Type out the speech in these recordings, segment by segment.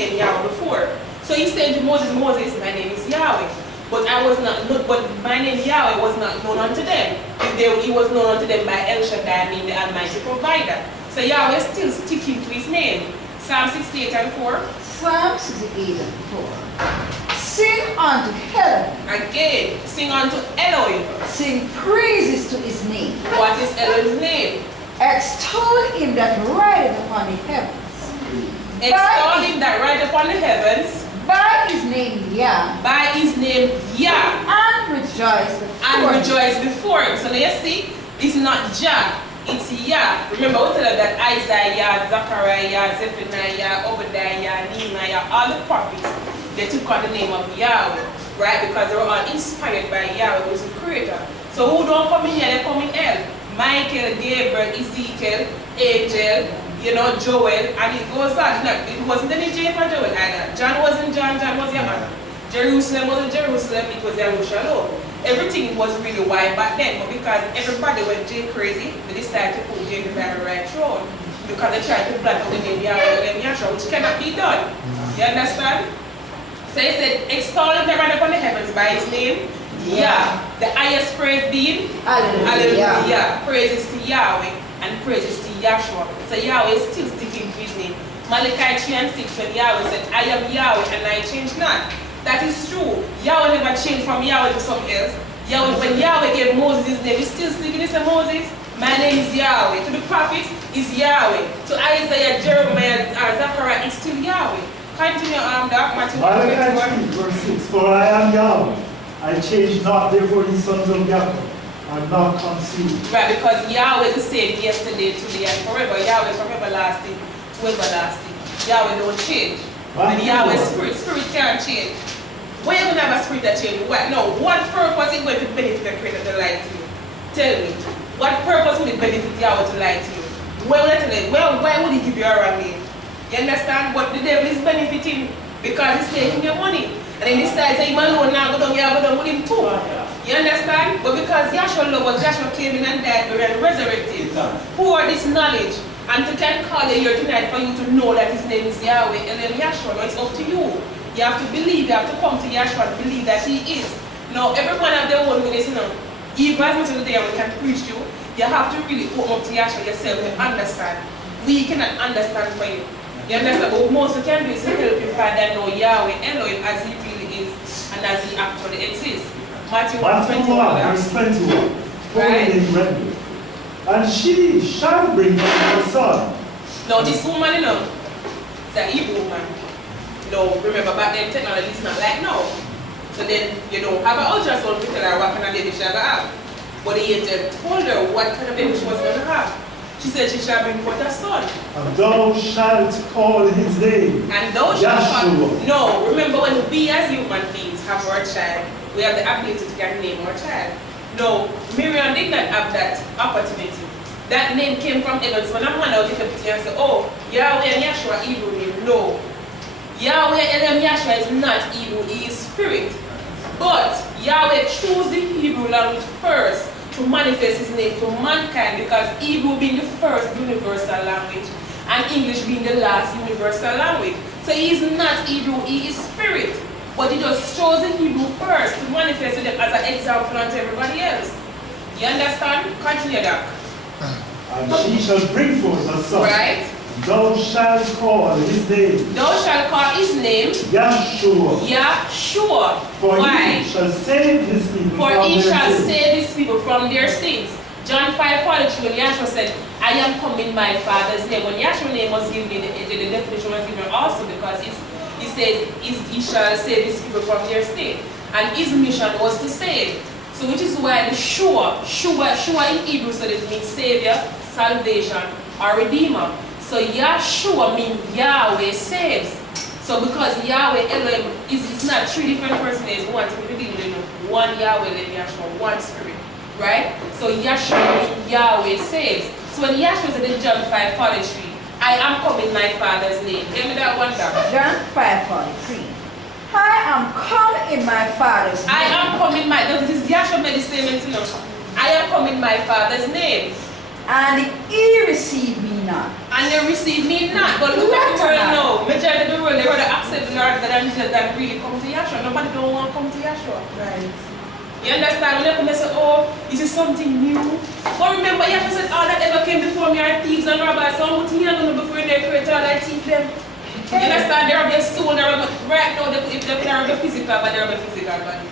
name Yahweh before. So he said to Moses, Moses, my name is Yahweh. But my name Yahweh was not known unto them. He was known unto them by El Shaddai, meaning the Almighty Provider. So Yahweh is still sticking to his name. Psalm 68 and 4. Psalm 68 and 4. Sing unto heaven. Again, sing unto Elohim. Sing praises to his name. What is Elohim's name? Extol him that rideth upon the heavens. Extol him that rideth upon the heavens. By his name Yah. By his name Yah. And rejoice before him. So now you see, it's not Jah, it's Yah. Remember we tell you that Isaiah, Zechariah, Zephaniah, Obadiah, Nehemiah, all the prophets, they took on the name of Yahweh, right? Because they were all inspired by Yahweh, who is the creator. So who don't come in here, they come in hell. Michael, Gabriel, Ezekiel, Angel, Joel, and it goes on. It wasn't any J for Joel either. John wasn't John, John was Yaman. Jerusalem wasn't Jerusalem, it was Yerushalayim. Everything was really wide back then, but because everybody went J crazy, they decided to put J in the very right throne. Because they tried to plant the name Yahweh and Yahshua, which cannot be done. You understand? So he said, extol him that ran upon the heavens by his name, Yah. The highest praise being Hallelujah. Praises to Yahweh and praises to Yahshua. So Yahweh is still sticking to his name. Malachi 3 and 6, when Yahweh said, I am Yahweh and I change not. That is true. Yahweh never changed from Yahweh to something else. When Yahweh gave Moses his name, he's still speaking. He said, Moses, my name is Yahweh. To the prophets, is Yahweh. To Isaiah, Jeremiah, Zechariah, it's still Yahweh. Continue on that. Malachi 3, verse 6, for I am Yahweh. I change not, therefore the sons of Jacob are not concealed. Right, because Yahweh is the same yesterday, today, and forever. Yahweh is from everlasting to everlasting. Yahweh don't change. And Yahweh's spirit can't change. Why are you going to have a spirit that changes? What? No, what purpose is going to benefit the creator to lie to you? Tell me. What purpose would it benefit Yahweh to lie to you? Why would he give you a wrong name? You understand? But the devil is benefiting because he's taking your money. And then he decides that him alone now go down here, go down with him too. You understand? But because Yahshua love us, Yahshua came in and died, buried and resurrected. Pour this knowledge and to can call you here tonight for you to know that his name is Yahweh and then Yahshua. Now it's up to you. You have to believe, you have to come to Yahshua and believe that he is. Now everyone have their own ways, Even as much as the day we can preach you have to really open up to Yahshua yourself and understand. We cannot understand for you. You understand? But most we can do is to help you find that know Yahweh, Elohim as he really is and as he actually exists. Matthew 1:21, verse 21. Right? And she shall bring forth a son. Now this woman, it's a Hebrew woman. Remember back then technology is not like now. So then have an ultrasound to tell her what kind of baby she will have. But the angel told her what kind of baby she was going to have. She said she shall bring forth a son. And thou shalt call his name. And thou shalt Yahshua. No, remember when we as human beings have our child, we have the ability to get name our child. No, Miriam did not have that opportunity. That name came from heaven. So when a man out there and say, oh, Yahweh and Yahshua Hebrew name. No. Yahweh and Yahshua is not Hebrew, he is spirit. But Yahweh chose the Hebrew language first to manifest his name to mankind because Hebrew being the first universal language and English being the last universal language. So he is not Hebrew, he is spirit. But he just chose the Hebrew first to manifest to them as an example unto everybody else. You understand? Continue that. And she shall bring forth a son. Right? Thou shalt call his name. Thou shalt call his name Yahshua. Yahshua. For why? he shall save his people For from he their shall sins. save his people from their sins. John 5:43, when Yahshua said, I am come in my Father's name. When Yahshua's name was given, the definition was given also because he says he shall save his people from their sin. And his mission was to save. So which is why the Shua in Hebrew, so it means savior, salvation, or redeemer. So Yahshua means Yahweh saves. So because Yahweh Elohim is not three different personages, one to be dealing with one Yahweh, then Yahshua, one spirit. Right? So Yahshua means Yahweh saves. So when Yahshua said in John 5:43, I am come in my Father's name. Give me that one down. John 5:43. I am come in my Father's name. I am come in my, no, this is Yahshua made the statement, I am come in my Father's name. And he received me not. And they received me not. But look at the world now. Majority of the world, they rather and Jesus that really come to Yahshua. Nobody don't want to come to Yahshua. Right. You understand? When they come and say, oh, this is something new. But remember, Yahshua said, all that ever came before me are thieves and robbers. So what thing you going to do before they create all that thief them? You understand? They have their soul, they have right now, if they have the physical, but they have the physical body.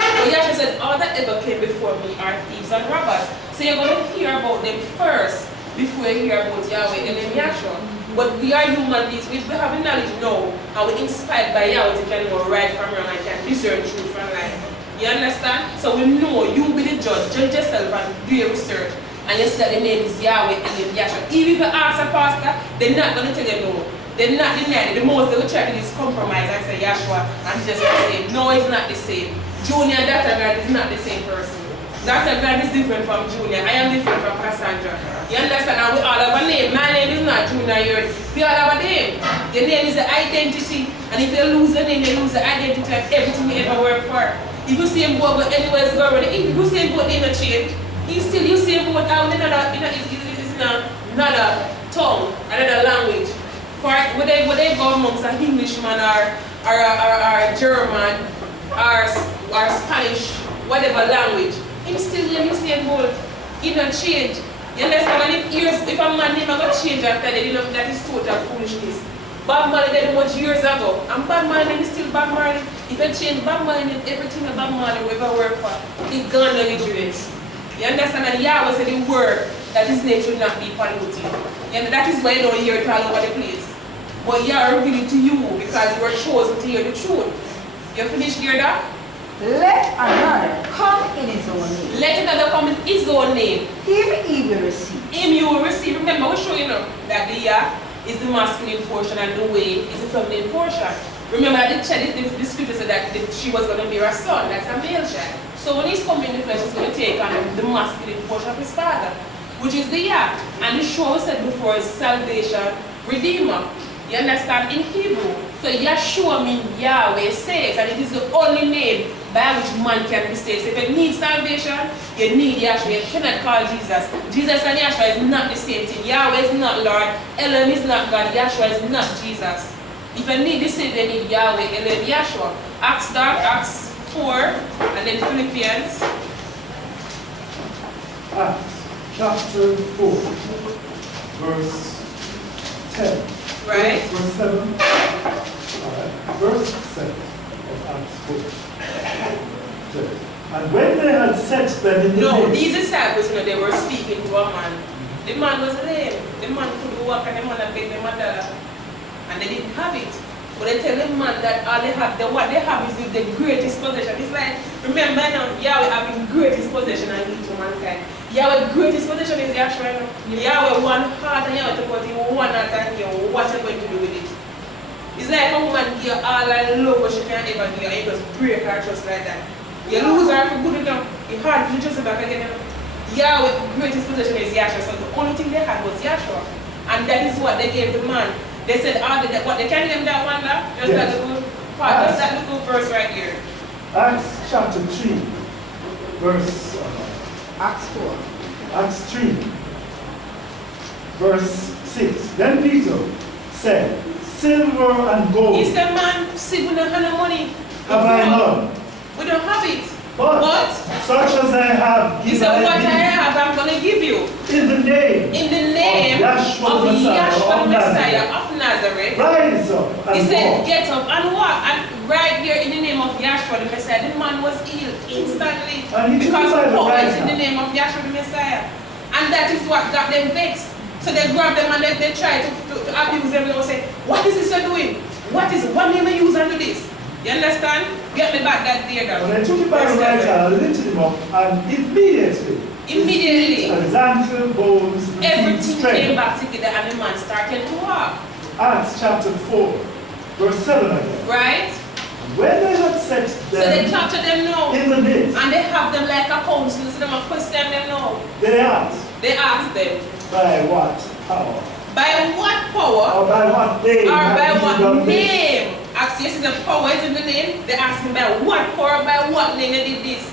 But Yahshua said, all that ever came before me are thieves and robbers. So you're going to hear about them first before you hear about Yahweh and then Yahshua. But we are human beings, we have knowledge now, and we're inspired by Yahweh to can know right from wrong and can discern truth from lie. You understand? So we know you be the judge yourself and do your research. And you see that the name is Yahweh and then Yahshua. Even if you ask a pastor, they're not going to tell you no. They're not denying it. The most they will try to do is compromise and say Yahshua and just say, no, it's not the same. Junior and Dr. Grant is not the same person. Dr. Grant is different from Junior. I am different from Cassandra. You understand? And we all have a name. My name is not Junior. We all have a name. Your name is the identity. And if you lose the name, you lose the identity of everything you ever work for. If you see him go anywhere else go, if you see him go in a change, you still you see him go out in another tongue, another language. For when they go amongst an Englishman or German or Spanish, whatever language, him still you see him go in a change. You understand? And if a man never got change after that, you know that is total foolishness. Bob Marley did much years ago, and Bob Marley is still Bob Marley. If you change Bob Marley and everything that Bob Marley will ever work for, it's gone to the Jews. You understand? And Yahweh said the word that his name should not be polluted. And that is why you don't hear it all over the place. But Yahweh revealed it to you because you were chosen to hear the truth. You finished hear that? Let another come in his own name. Let another come in his own name. Him he will receive. Him you will receive. Remember, we show you now that the Yah is the masculine portion and the way is the feminine portion. Remember that the scripture said that she was going to bear a son, that's a male child. So when he's coming in the flesh, he's going to take on the masculine portion of his father, which is the Yah. And the show said before is salvation, redeemer. You understand? In Hebrew. So Yahshua means Yahweh saves, and it is the only name by which man can be saved. So if you need salvation, you need Yahshua. You cannot call Jesus. Jesus and Yahshua is not the same thing. Yahweh is not Lord. Elohim is not God. Yahshua is not Jesus. If you need the Savior, you need Yahweh, Elohim, Yahshua. Acts 4, and then Philippians. Acts chapter 4, verse 10. Right. Verse 7. Alright. Verse 7 of Acts 4. And when they had set them in the No, midst, these disciples, they were speaking to a man. The man was lame. The man couldn't walk, and the man had begged them $1. And they didn't have it. But they tell the man that all they have, what they have is the greatest possession. It's like, remember now, Yahweh having greatest possession and give to mankind. Yahweh's greatest possession is Yahshua. Yahweh one heart and Yahweh to put in one heart and you, what are you going to do with it? It's like a woman give you all the love what she can ever give you, and you just break her trust like that. You lose her for good enough, it's hard for you to trust her back again. Yahweh's greatest possession is Yahshua, so the only thing they had was Yahshua. And that is what they gave the man. They said, what they can name that one that? Just yes. that little part, just that little verse right here. Acts chapter 3, verse Acts 4. Acts 3, verse 6. Then Peter said, silver and gold He said, man, see, we don't have no money. have I none, We don't have it. but such as I have He give said, what I I thee, have, I'm going to give you. in the name In the name of of Yahshua the Messiah, Yahshua the of Messiah Nazareth. of Nazareth. Rise up He and said, walk. get up and walk. And right there in the name of Yahshua the Messiah, the man was healed instantly. And he took Because by the power right is in the hand. name of Yahshua the Messiah. And that is what got them vexed. So they grabbed them and they tried to abuse them. They will say, what is this you're doing? What name you use under this? You understand? Get me back that day. When I took it by the right hand, I lifted him up, and immediately, his ankle bones received everything came strength. back together and the man started to walk. Acts chapter 4, verse 7 again. Right? When they had set So they them capture them now. in the midst, And they have them like a council, so they must question them now. they asked, They ask them, by what power? by what power Or by what name? or have by ye what done this? name? Ask yes, the power is in the name. They ask him by what power, by what name they did this.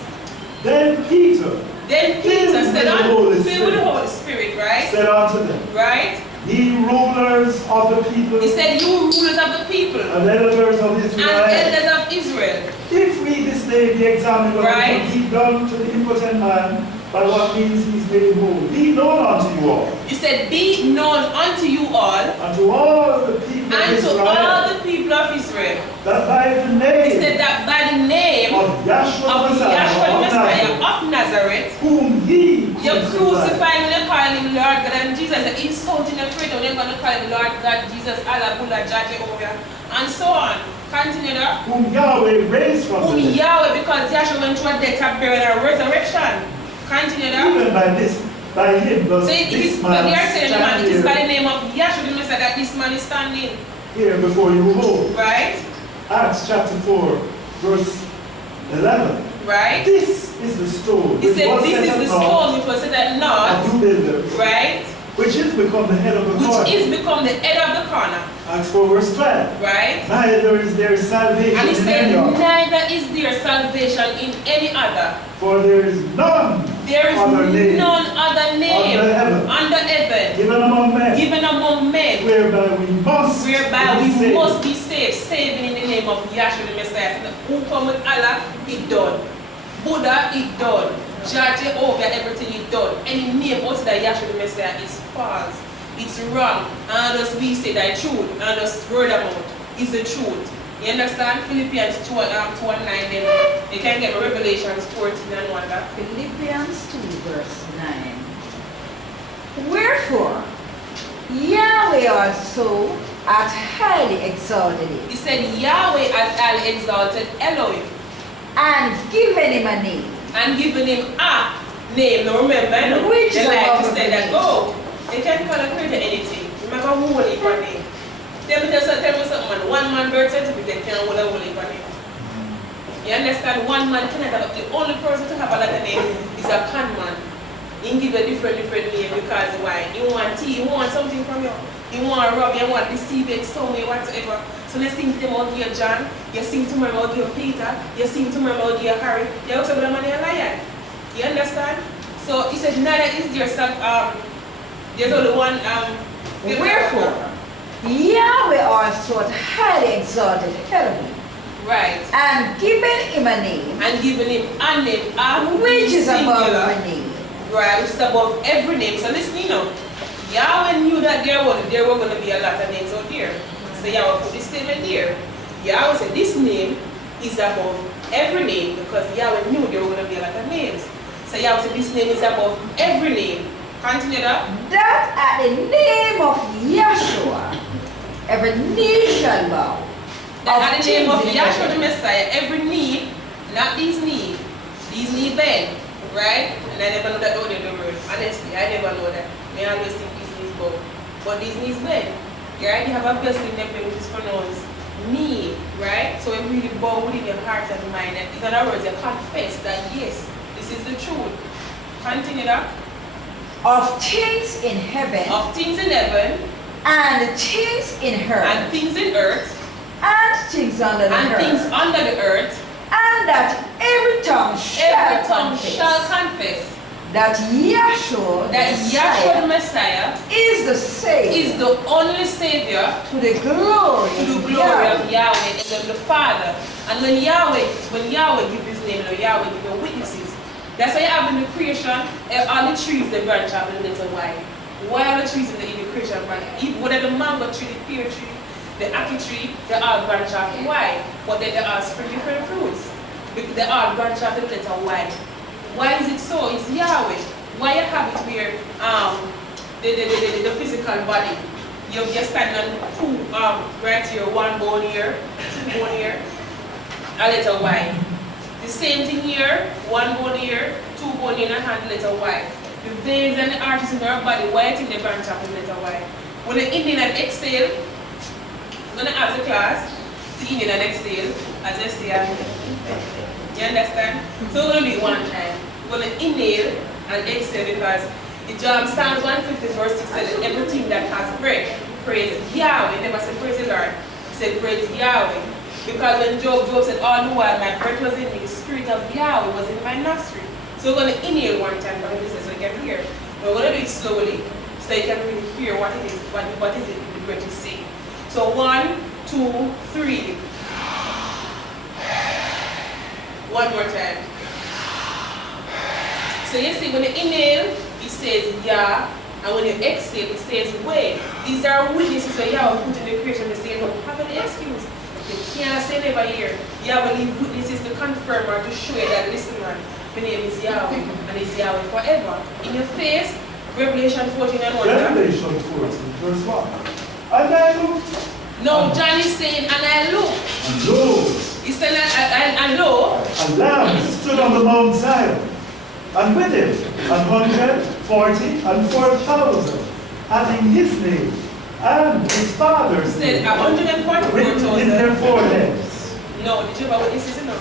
Then Peter Then Peter Filled said, with the Holy filled with the Spirit. Holy Spirit, right? said unto them, Right? Ye rulers of the people. He said, you rulers of the people. And elders of Israel. And elders of Israel. If we this day be examined what Right. he done to the impotent man, by what means he's made whole, be known unto you all. He said, be known unto you all. And to all the people of And to Israel. all the people of Israel. That by the name. He said that by the name of Yahshua of Yahshua the Messiah Messiah, of Nazareth, whom ye you're crucified. crucifying when you call him Lord God and Jesus, you're insulting your creator when you're going to call him Lord God, Jesus, Allah, Buddha, Jah, Jehovah, and so on. Continue that. Whom Yahweh raised from Whom the dead. Yahweh, because Yahshua went through a death, a burial, and a resurrection. Continue that. Even by him does So it this is, man they are saying, man, stand it is by the here, name of Yahshua the Messiah that this man is standing. here before you whole. Right? Acts chapter 4, verse 11. Right? This is the stone. He which said, was this set is the upon stone which was set at of north. two builders, Right? which is become the head of the corner. Which is become the head of the corner. Acts 4, verse 12. Right? Neither is there salvation And he in said, any other, neither is there salvation in any other. for there is none There is other name none other name under heaven given among men whereby we must whereby be we saved. must be saved, saving in the name of Yahshua the Messiah. So who come with Allah, it done. Buddha, it done. Jah, Jehovah, everything it done. Any name outside Yahshua the Messiah is false. It's wrong. And as we say that truth, and as word about is the truth. You understand? Philippians 2 and 9, then you can get Revelations 14 and 1. That. Philippians 2 verse 9. Wherefore, Yahweh also hath highly exalted him, He said, Yahweh has highly exalted Elohim and given him a name, and given him a name. Now remember, no? Which They is like to above say that, every oh, they can call a creator anything. Remember who will it for name? Tell me something, man. One man birth certificate can hold a holy for name. You understand? One man cannot have, the only person to have a lot of name is a con man. He give a different name because why? He want tea, he want something from you. He want to rob you, he want to deceive you, so many whatsoever. So let's sing to them out here, John. You sing to them out here, Peter. You sing to them out here, Harry. You also got a man a lion. You understand? So he said, neither is there there's only one Wherefore, Yahweh also hath highly exalted Elohim, right. and given him a name, And given him a name, which is above singular. every name. Right, which is above every name. So listen, you know, Yahweh knew that there were going to be a lot of names out there. So Yahweh put this statement there. Yahweh said this name is above every name because Yahweh knew there were going to be a lot of names. So Yahweh said this name is above every name. Continue that. That at the name of Yahshua, every knee shall bow. That at the name of things in Yahshua the heaven Messiah, every knee, not these knee bend, right? And I never know that order the word. Honestly, I never know that. I always think these knees bow. But these knees bend. Right? You have a vessel in them which is pronounced knee, right? So it really bow within your heart and mind. And in other words, you confess that yes, this is the truth. Continue that. of things in heaven, Of things in heaven and things in earth, and things in earth and things under the and earth, things under the earth, and that every tongue every tongue confess shall confess that Yahshua, that the Yahshua the Messiah, Messiah is the Savior, is the only Savior to the glory, to the of glory of Yahweh. Yahweh and of the Father. And when Yahweh give his name, Yahweh give your witnesses. That's why you have in the creation, all the trees they branch out in the little white. Why are the trees in the creation branch? Whether the mango tree, the pear tree, the ackee tree, they all branch off. Why? But they all spring different fruits. Because they all branch off in the little white. Why is it so? It's Yahweh. Why you have it where the physical body, you're standing on two, right here, one bone here, two bone here, a little white. The same thing here, one bone here, two bone here, and a hand, little white. The veins and the arteries in our body, why I think they branch off in little white? When you inhale and exhale, I'm going to ask the class to inhale and exhale, as I say. You understand? So we're going to do it one time. We're going to inhale and exhale because it Psalms 150 verse 6 said everything that has breath, praise Yahweh. Never said praise the Lord. He said praise Yahweh. Because when Job said all the while my breath was in me, the spirit of Yahweh was in my nostril. So we're going to inhale one time for the business so you can hear. We're going to do it slowly. so you can really hear what it is, what is it the breath is saying. So 1, 2, 3. One more time. So you see, when you inhale, it says yeah, and when you exhale, it says way. These are witnesses that Yahweh put in the creation. They say, don't have any excuse. You can't say never here. Yahweh leave witnesses to confirm or to show you that, listen man, my name is Yahweh, and it's Yahweh forever. In your face, Revelation 14 and 1. Revelation 14, verse 1. And I looked. No, John is saying, and I looked. And lo, He said, and lo, a lamb stood on the Mount Zion, and with him 144,000, having his name and his father's said name written in 144,000. their foreheads. No, the Jehovah Witnesses, no.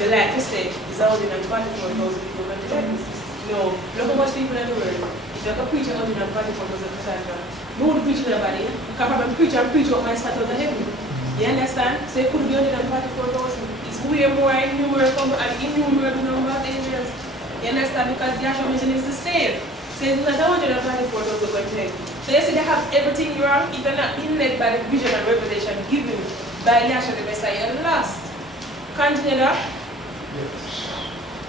The like you said, is 144,000 people on the heavens. No, look how much people in the world. If you're a preacher 144,000, you won't preach nobody. You can probably preach and preach what my start of the heaven. You understand? So it could be 144,000. It's way more innumerable and innumerable number of angels. You understand? Because the actual mission is the same. So it's not 144,000 going to heaven. So you see they have everything wrong if they're not being led by the vision and revelation given by Yahshua the Messiah. You're lost. Continue that. Yes.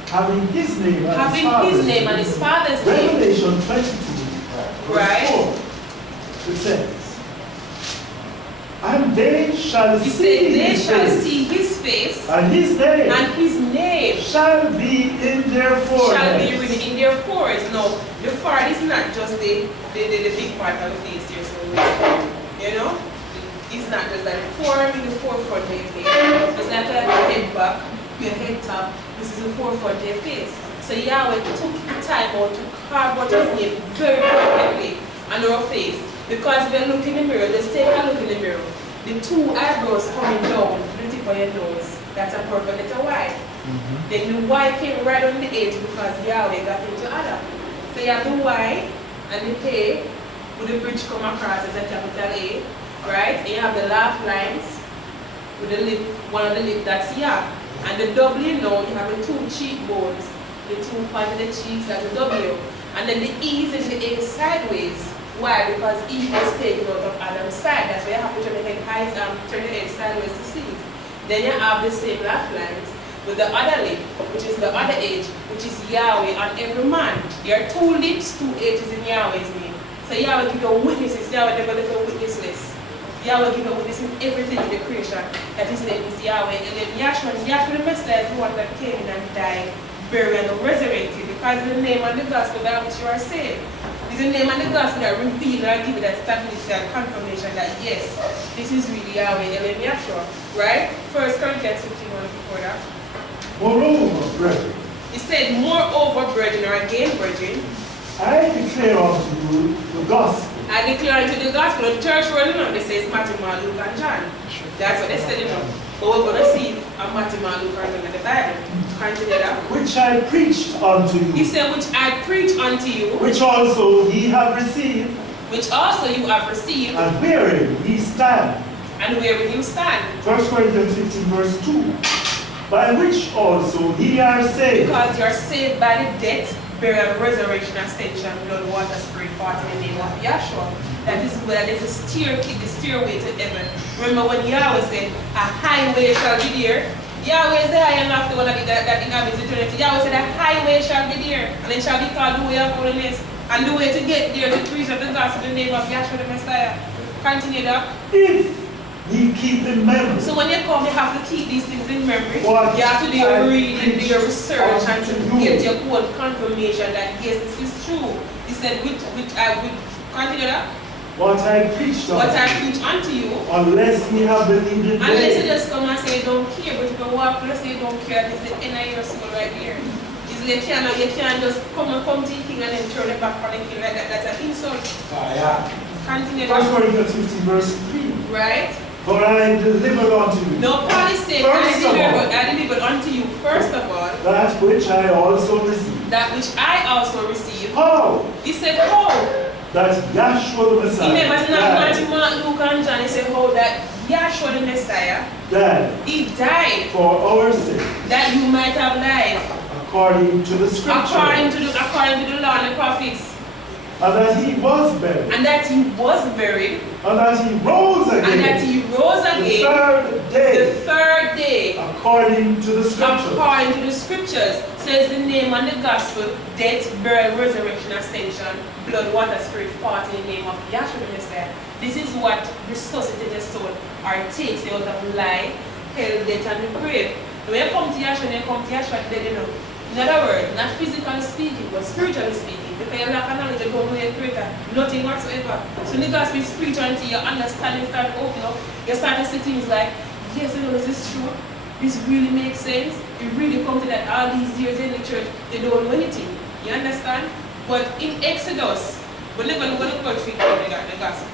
Having his name And his father's name. Revelation 22, Right. verse 4. It says, and they shall He see said they his shall face, see his face, and his name shall be in their foreheads. shall be written in their foreheads. No, the forehead is not just the big part of the face here, so you know? It's not just that. The forehead in the forefront of your face. It's like a head back, your head top. This is the forefront of your face. So Yahweh took the time out to carve out his name very perfectly on our face. Because if you look in the mirror, just take a look in the mirror. The two eyebrows coming down, the tip of your nose, that's a perfect letter Y. Then the Y came right on the edge because Yahweh got into Adam. So you have the Y and the A with the bridge come across as a capital A, right? And you have the laugh lines with the lip, one of the lip, that's Yah. And the W now, you have the two cheekbones, the two points of the cheeks, that's a W. And then the E's and the A sideways. Why? Because Eve was taken out of Adam's side. That's why you have to turn the head high, turn the head sideways to see it. Then you have the same laugh lines with the other lip, which is the other edge, which is Yahweh on every man. There are two lips, two edges in Yahweh's name. So Yahweh give you witnesses. Yahweh never left a witness list. Yahweh give you witness in everything in the creation. That his name is Yahweh. And then Yahshua the Messiah is the one that came in and died, buried, and resurrected. Because of the name and the gospel by which you are saved. It's the name and the gospel that reveal or give you that stability and confirmation that yes, this is really Yahweh, Elohim Yahshua. Right? 1 Corinthians 15, before that. Moreover, brethren, He said, moreover, brethren, or again, brethren, I declare unto you the gospel. I declare unto the gospel. The church world, they say it's Matthew, Mark, Luke, and John. That's what they said, But we're going to see Matthew, Mark, Luke, and John in the Bible. Continue that. Which I preached unto you. He said, which I preach unto you. Which also ye have received. Which also you have received. And wherein ye stand. And wherein you stand. 1 Corinthians 15, verse 2. By which also ye are saved. Because you are saved by the death, burial, resurrection, ascension, blood, water, spirit, part in the name of Yahshua. That is where there's a stairway to heaven. Remember when Yahweh said, a highway shall be there. Yahweh is the high and lofty one that inhabits eternity. Yahweh said, a highway shall be there. And it shall be called the way of holiness. And the way to get there to preach of the gospel in the name of Yahshua the Messiah. Continue that. If ye keep in memory. So when you come, you have to keep these things in memory. What you have to do your reading, do your research, and to you. get your own confirmation that yes, this is true. He said, which I would continue that. What I preached unto you. Unless ye have believed in Unless you just come and say don't care, but if you walk and say don't care, it's the end of your soul right here. You can't just come to the king and then turn it back on the king like that. That's an insult. Continue. 1 Corinthians 15, verse 3. Right? For I delivered unto you. No, Paul is saying, I delivered unto you, first of all, that which I also received. That which I also received. How? He said, how? That Yahshua the Messiah. Remember, it's not Matthew, Mark, Luke, and John. He said, how that Yahshua the Messiah, he died for our sake. That you might have life. According to the scripture. According to the law and the prophets. And that he was buried. And that he was buried. And that he rose again. And that he rose again. The third day. According to the scriptures. According to the scriptures. Says the name and the gospel, death, burial, resurrection, ascension, blood, water, spirit, fought in the name of Yahshua the Messiah. This is what resuscitated the soul or takes you out of life, hell, death, and the grave. When you come to Yahshua, you come to Yahshua today, you know. In other words, not physically speaking, but spiritually speaking. Because you lack knowledge, you don't know your creator. Nothing whatsoever. So the gospel is spiritual until your understanding starts opening up. You start to see things like, yes, you know, this is true. This really makes sense. You really come to that all these years in the church, they don't know anything. You understand? But in Exodus, we're not going to go through the gospel.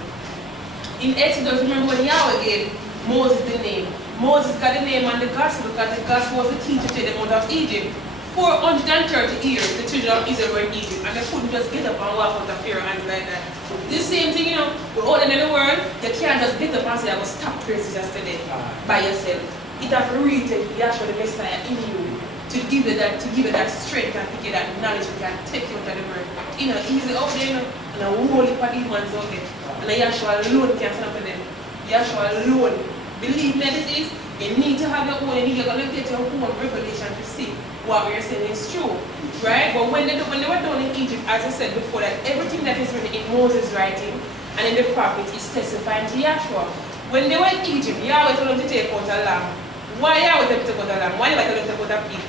In Exodus, remember when Yahweh gave Moses the name. Moses got the name and the gospel because the gospel was the key to take them out of Egypt. 430 years the children of Israel were in Egypt and they couldn't just get up and walk out of Pharaoh hands like that. The same thing, you know, we're older than the world, you can't just get up and say, I will stop praises yesterday by yourself. It has rooted Yahshua the Messiah in you to give you that strength and to give that knowledge that can take you out of the world. You know, easy out there, you know, and a whole heap of demons out there. And Yahshua alone can stand up to them. Yahshua alone. Believe me, this is, you need to have your own, and you're going to get your own revelation to see what we're saying is true, right? But when they were done in Egypt, as I said before, that everything that is written in Moses' writing and in the prophets is testifying to Yahshua. When they were in Egypt, Yahweh told them to take out a lamb. Why Yahweh told them to take out a lamb? Why never told them to take out a pig,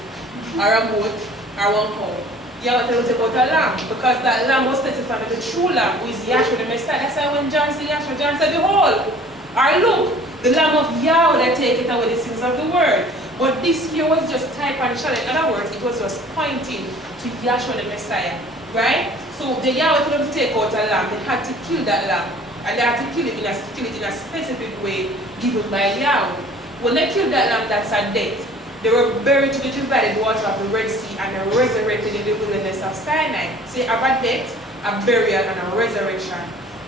or a goat, or one cow? Yahweh told them to take out a lamb, because that lamb was testifying to the true lamb, who is Yahshua the Messiah. That's why when John said Yahshua, John said, behold, or look, the Lamb of Yahweh that taketh away the sins of the world. But this here was just type and shadow. In other words, it was just pointing to Yahshua the Messiah. Right? So the Yahweh told them to take out a lamb. They had to kill that lamb. And they had to kill it in a specific way given by Yahweh. When they killed that lamb, that's a death. They were buried to the divided water of the Red Sea and they resurrected in the wilderness of Sinai. So you have a death, a burial, and a resurrection.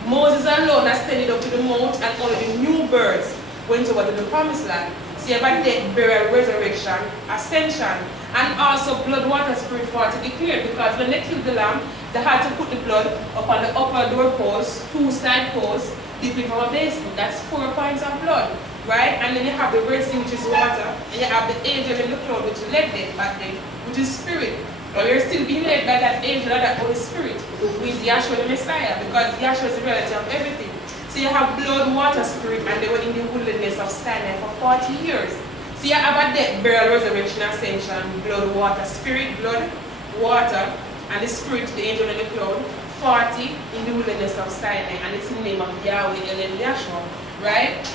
Moses alone ascended up to the mount and only the new birds went over to the promised land. So you have a death, burial, resurrection, ascension, and also blood, water, spirit, fire to declare. Because when they killed the lamb, they had to put the blood upon the upper doorpost, 2 side posts, dipping from a basin. That's 4 pints of blood, right? And then you have the Red Sea, which is water, and you have the angel in the cloud, which led them back then, which is spirit. But we're still being led by that angel or that Holy Spirit, who is Yahshua the Messiah, because Yahshua is the reality of everything. So you have blood, water, spirit, and they were in the wilderness of Sinai for 40 years. So you have a death, burial, resurrection, ascension, blood, water, spirit, blood, water, and the spirit, the angel in the cloud, 40 in the wilderness of Sinai, and it's in the name of Yahweh, and Yahshua, right?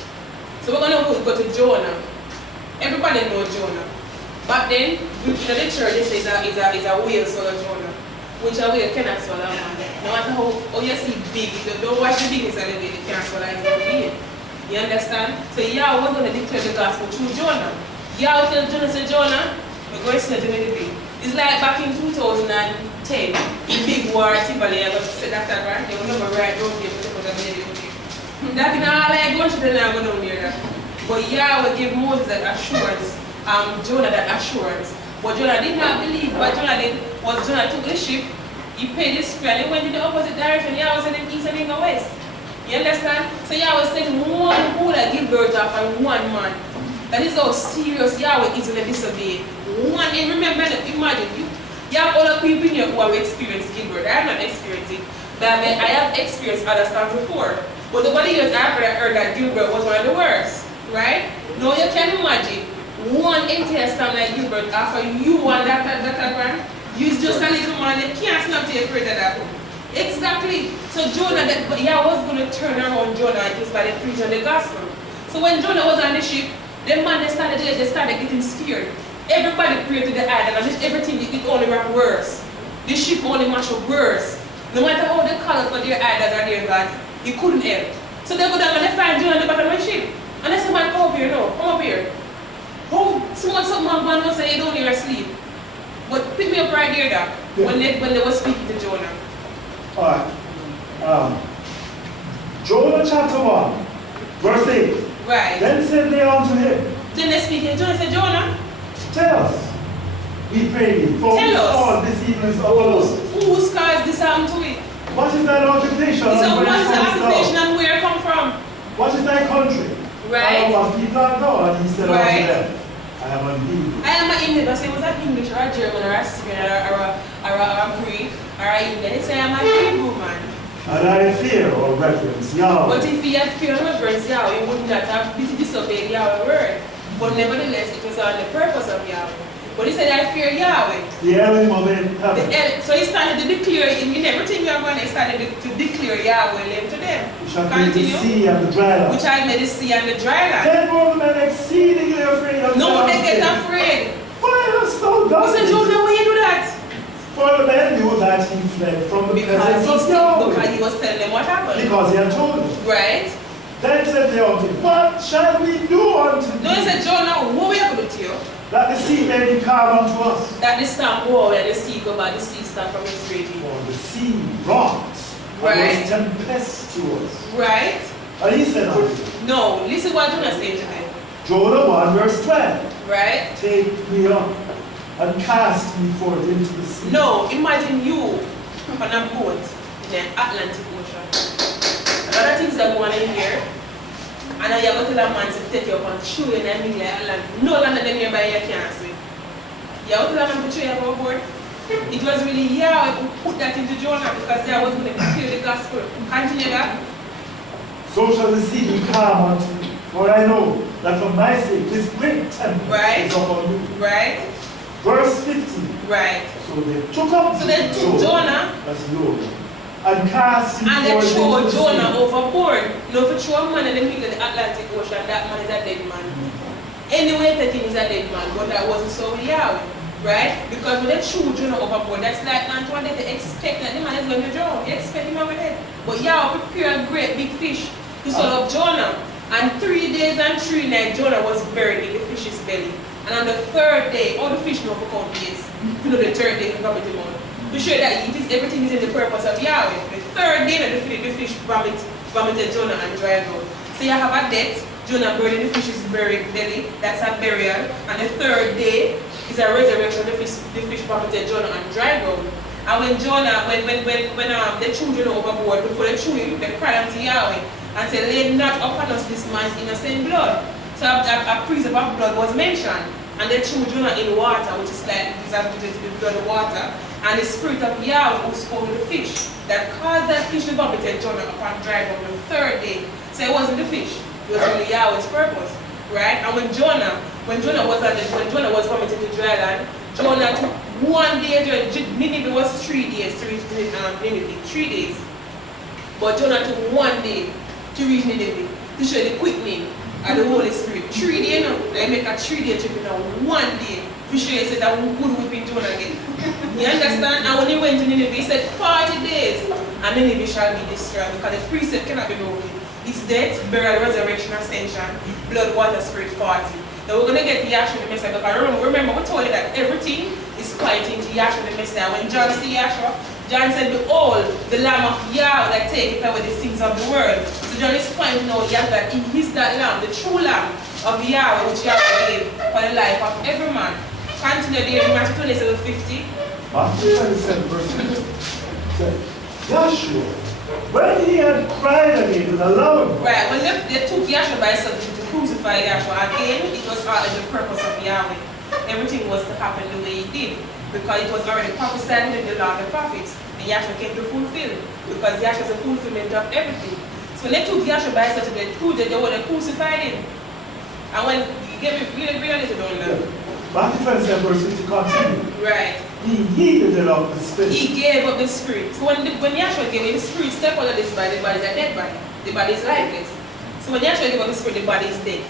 So we're going to go to Jonah. Everybody knows Jonah. But then, in the church, they say is a whale swallow Jonah, which a whale cannot swallow a man. No matter how you see big, if you don't watch the biggest of the whale, it cannot swallow it from here. You understand? So Yahweh was going to declare the gospel through Jonah. Yahweh told Jonah, say, Jonah, we're going to send you in the big. It's like back in 2010, the big war at Timberlake, I got to say that, right? They will never write down there, but they put it. That's not like going to the land, going down there. But Yahweh gave Moses that assurance. Jonah that assurance. But Jonah did not believe. What Jonah did was Jonah took the ship, he paid his fare, and he went in the opposite direction. Yahweh said in east and in the west. You understand? So Yahweh said one who will give birth off and one man. That is how serious Yahweh is when they disobey. One, and remember, imagine, you have other people in here who have experienced give birth. I have not experienced it. But I have experienced other stuff before. But nobody else I've heard that give birth was one of the worst. Right? Now you can imagine. One entire time like Gilbert after you and that grand, you just a little man, you can't snap to your creator that home. Exactly. So Jonah, was going to turn around Jonah just by the preaching the gospel. So when Jonah was on the ship, the man they started getting scared. Everybody prayed to the idol and everything it only ran worse. The ship only mashed up worse. No matter how they call it for their idols or their God, he couldn't help. So they go down and they find Jonah on the bottom of the ship. And they say, man, come up here now, come up here. How someone man will say you don't hear sleep. But pick me up right there, Doc, yeah. when they were speaking to Jonah. Alright. Jonah chapter 1, verse 8. Right. Then said they unto him. Then they speak to Jonah said, Jonah, tell us, we pray thee, for tell us all this evening's hours. Whose cause this happened to it? What is that occupation? So what is the occupation and where it come from? What is that country? Right. What people are now, and he said Right. unto them, I am an Hebrew. I am an Indian, but say was that English or a German or a Syrian or a Greek or a Indian. They say I'm a Hebrew man. And I fear or reverence Yahweh. But if he had fear and reverence Yahweh, he would not have disobeyed Yahweh's word. But nevertheless, it was on the purpose of Yahweh. But he said, I fear Yahweh. The element of heaven. So he started to declare, in everything you have done, he started to declare Yahweh name to them. Which I made the sea and the dry land. Which I made the sea and the dry land. Then were the men exceedingly afraid of No, Jonah. they get afraid. Why hast thou done He said, this? Jonah, why you do that? For the men knew that he fled from the presence of Yahweh. Because he was telling them what happened. Because he had told them. Right? Then said they unto him, what shall we do unto No, he thee, said, Jonah, what we have to do to you? that the sea may be calm unto us? That the storm war and the sea go by the sea start from its raging. For the sea rocked Right. and was tempestuous. Right? And he said unto them, No, listen what Jonah said to them. Jonah 1 verse 12, Right? take me up and cast me forth into the sea. No, imagine you on a boat in the Atlantic Ocean. A lot of things that go on in here. And then you go to the man to take you up and show you in the middle of the Atlantic. No land than nearby you can't swim. You go to the man to show you overboard. It was really Yahweh who put that into Jonah because Yahweh was going to declare the gospel. Continue that. So shall the sea be calm unto me. For I know that for my sake this great tempest Right. is upon you. Right? Verse 15. Right. So they took up So they took Jonah as Lord and cast him and they forth throw into the Jonah sea. overboard. Now, if you throw a man in the middle of the Atlantic Ocean, that man is a dead man. Anyway, that thing is a dead man, but that wasn't so with Yahweh, right? Because when they threw Jonah overboard, that's like not one that they expect that the man is going to drown. They expect him over there. But Yahweh prepared a great big fish to swallow up Jonah. And 3 days and 3 nights, Jonah was buried in the fish's belly. And on the third day, all the fish know for count days. You know, the third day, you come with him on. To show that everything is in the purpose of Yahweh. The third day, the fish vomited Jonah and dried out. So you have a death, Jonah buried in the fish's buried belly, that's a burial. And the third day is a resurrection, the fish vomited Jonah and dried out. And when Jonah, when they threw Jonah overboard, before they threw him, they cried unto Yahweh and said, lay not upon us this man's innocent blood. So a priest of blood was mentioned. And they threw Jonah in water, which is like the blood of water. And the spirit of Yahweh who spoke with the fish that caused that fish to vomit Jonah upon dry on the third day. So it wasn't the fish, it was really Yahweh's purpose. Right? And when Jonah was vomited to dry land, Jonah took 1 day, Nineveh was 3 days to reach Nineveh, 3 days. But Jonah took 1 day to reach Nineveh to show the quickening of the Holy Spirit. 3 days now, they make a 3-day trip in 1 day. To show you that we good whipping Jonah again. You understand? And when he went to Nineveh, he said 40 days and Nineveh shall be destroyed because the precept cannot be broken. It's death, burial, resurrection, ascension, blood, water, spirit, 40. Now we're going to get to Yahshua the Messiah because remember we told you that everything is pointing to Yahshua the Messiah. When John see Yahshua, John said, behold, the Lamb of Yahweh that taketh away the sins of the world. So John is pointing out that he is that Lamb, the true Lamb of Yahweh, which Yahweh gave for the life of every man. Continue there in Matthew 27:50. Matthew 27 verse 50 said, Joshua, when he had cried again with a loud voice. Right, when they took Yahshua by subject to crucify Yahshua again, it was all in the purpose of Yahweh. Everything was to happen the way it did. Because it was already prophesied in the law of the prophets. And Yahshua came to fulfill. Because Yahshua is the fulfillment of everything. So when they took Yahshua by subject, they were crucified him. And when you get me really to don't know. Matthew 27 verse 50 continue. Right. He yielded up the spirit. He gave up the spirit. So when Yahshua gave it, the spirit stepped out of this body, the body is a dead body. The body is lifeless. So when Yahshua gave up the spirit, the body is dead.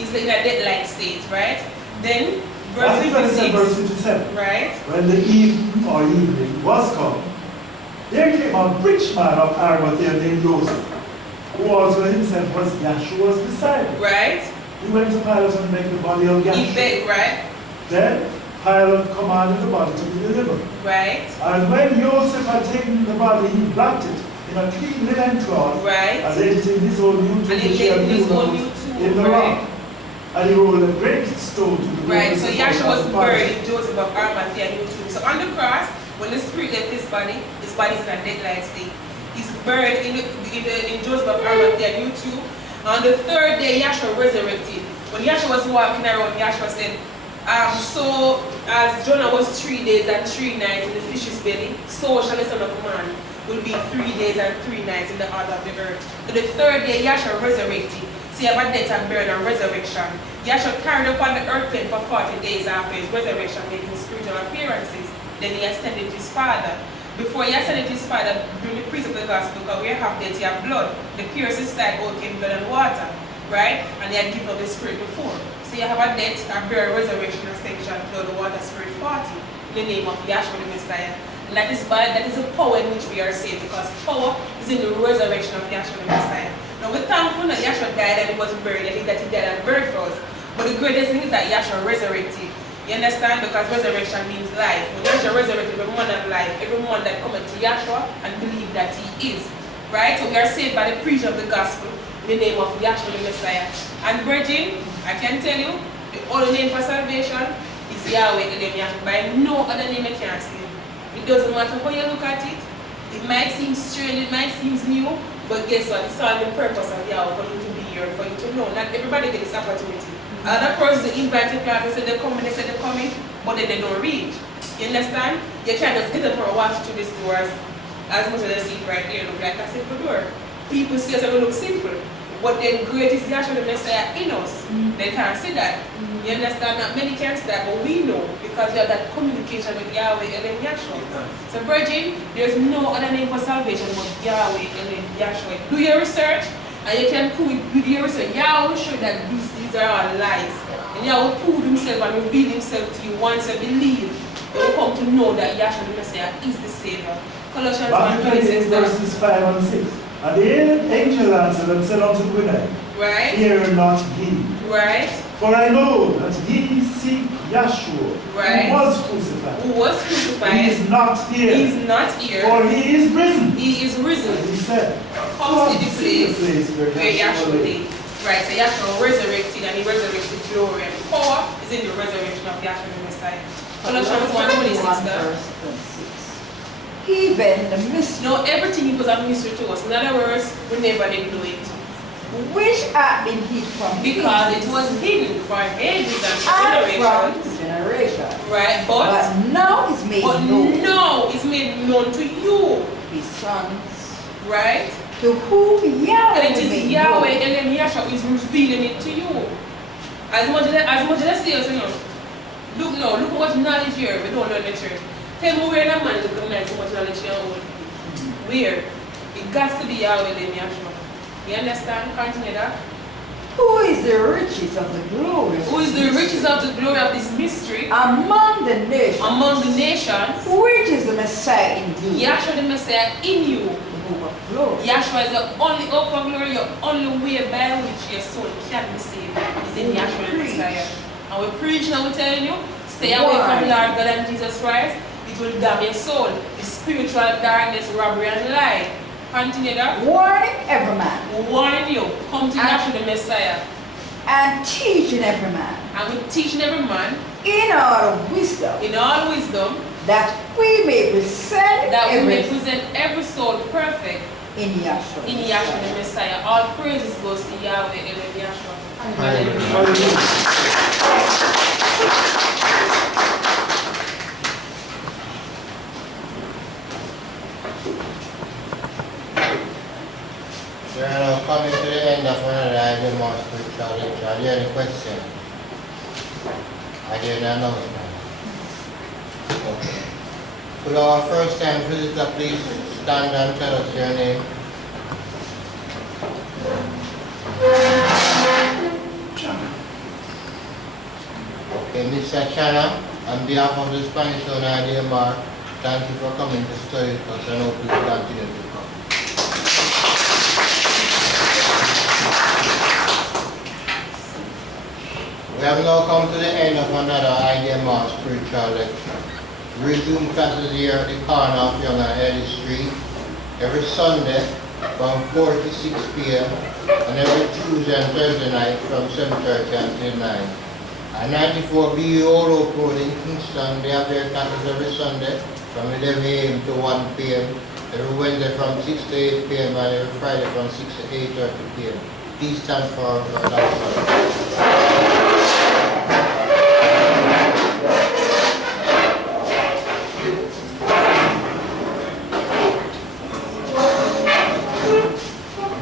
It's in a dead-like state, right? Then verse Matthew 27 verse 56. 57. Right? When the evening was come, there came a rich man of Arimathea named Joseph, who also himself was Yahshua's disciple. Right? He went to Pilate and begged the body of He Yahshua. begged, right? Then Pilate commanded the body to be delivered. Right? And when Joseph had taken the body, he wrapped it in a clean linen cloth, Right? and laid it in his own new tomb, And he which he laid had in his hewn own out new tomb, in the right? rock. And he rolled a great stone to the Right, so Yahshua was buried buried. in Joseph of Arimathea new tomb. So on the cross, when the spirit left his body is in a dead-like state. buried in Joseph of Arimathea on YouTube. On the third day, Yahshua resurrected. When Yahshua was walking around, Yahshua said, so as Jonah was 3 days and 3 nights in the fish's belly, so shall the Son of Man will be 3 days and 3 nights in the heart of the earth. So the third day, Yahshua resurrected. So you have a death and burial and resurrection. Yahshua carried upon the earth plane for 40 days after his resurrection, making spiritual appearances. Then he ascended to his Father. Before he ascended to his Father, during the priest of the gospel, because we have death, you have blood. The purest side out came blood and water, right? And they had given up the Spirit before. So you have a death, a burial, resurrection, ascension, blood, water, Spirit, 40, in the name of Yahshua the Messiah. And that is the power in which we are saved, because power is in the resurrection of Yahshua the Messiah. Now we're thankful that Yahshua died and he wasn't buried, and that he died and buried for us. But the greatest thing is that Yahshua resurrected. You understand? Because resurrection means life. When Yahshua resurrected, every man of life, everyone that cometh to Yahshua and believe that he is. Right? So we are saved by the preaching of the gospel in the name of Yahshua the Messiah. And virgin, I can tell you, the only name for salvation is Yahweh Yahshua. By no other name you can't save. It doesn't matter how you look at it. It might seem strange, it might seem new, but guess what? It's all the purpose of Yahweh for you to be here, for you to know. Not everybody gets this opportunity. Other persons invite to class, they say they're coming, but then they don't read. You understand? You can't just get up and walk through these doors as much as they see it right here, look like a simple door. People see us and look simple. But then great is Yahshua the Messiah in us. They can't see that. You understand? Not many can see that, but we know because we have that communication with Yahweh and Yahshua. So virgin, there's no other name for salvation but Yahweh and Yahshua. Do your research and you can prove with your research. Yahweh will show that these are all lies. And Yahweh will prove himself and reveal himself to you once you believe. You will come to know that Yahshua the Messiah is the Savior. Colossians 1:26 verses 5 and 6. And the angel answered and said unto Women, right? Fear not ye. Right? For I know that ye seek Yahshua, right, who was crucified. Who was crucified. He is not here. He is not here. For he is risen. He is risen. And he said, Come to the place where Yahshua lay. Right, so Yahshua resurrected and he resurrected glory and power is in the resurrection of Yahshua the Messiah. Colossians 1:26. Even the mystery. No, everything was a mystery to us. In other words, we never did do it. Which had been hid from because it was hidden for ages and generations. Right, but now it's made known. Now it's made known to you. His sons. Right? To whom Yahweh and it is Yahweh and then Yahshua is revealing it to you. As much as I say, you know, look now, look how much knowledge here we don't learn the church. Tell me where that man recognize so much knowledge here. Where? It got to be Yahweh and Yahshua. You understand? Continue that. Who is the riches of the glory? Who is the riches of the glory of this mystery? Among the nations. Among the nations. Which is the Messiah in you? Yahshua the Messiah in you. The hope of glory. Yahshua is the only hope of glory, your only way by which your soul can be saved is in Yahshua the Messiah. And we preach and we telling you, stay away from Lord God and Jesus Christ. It will damn your soul. The spiritual darkness, robbery and lie. Continue that. Warning every man. Warning you. Come to Yahshua the Messiah. And teaching every man. And we teaching every man. In all wisdom. In all wisdom. That we may present. Every soul perfect. In Yahshua. In Yahshua the Messiah. All praises goes to Yahweh and Yahshua. We are now coming to the end of another IDMR spiritual lecture. Are there any questions? Are there any announcements? Okay. Could our first time visitor please stand and tell us your name? Okay, Mr. Chana, on behalf of the Spanish owned IDMR, thank you for coming to study with us and hope you will continue to come. We have now come to the end of another IDMR spiritual lecture. We resume classes here at the corner of Young and Ellis Street every Sunday from 4 to 6 p.m. and every Tuesday and Thursday night from 7:30 until 9. At 94 BU Road in Kingston, they have their classes every Sunday from 11 a.m. to 1 p.m. Every Wednesday from 6 to 8 p.m. and every Friday from 6 to 8:30 p.m. Please stand for our announcement.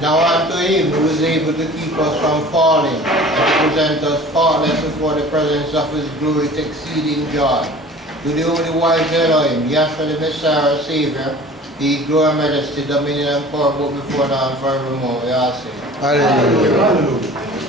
Now unto him who is able to keep us from falling and present us faultless before the presence of his glory with exceeding joy. To the only wise Elohim, Yahshua the Messiah, our Savior, be glory, majesty, dominion, and power both before now and forevermore. We all say. Hallelujah.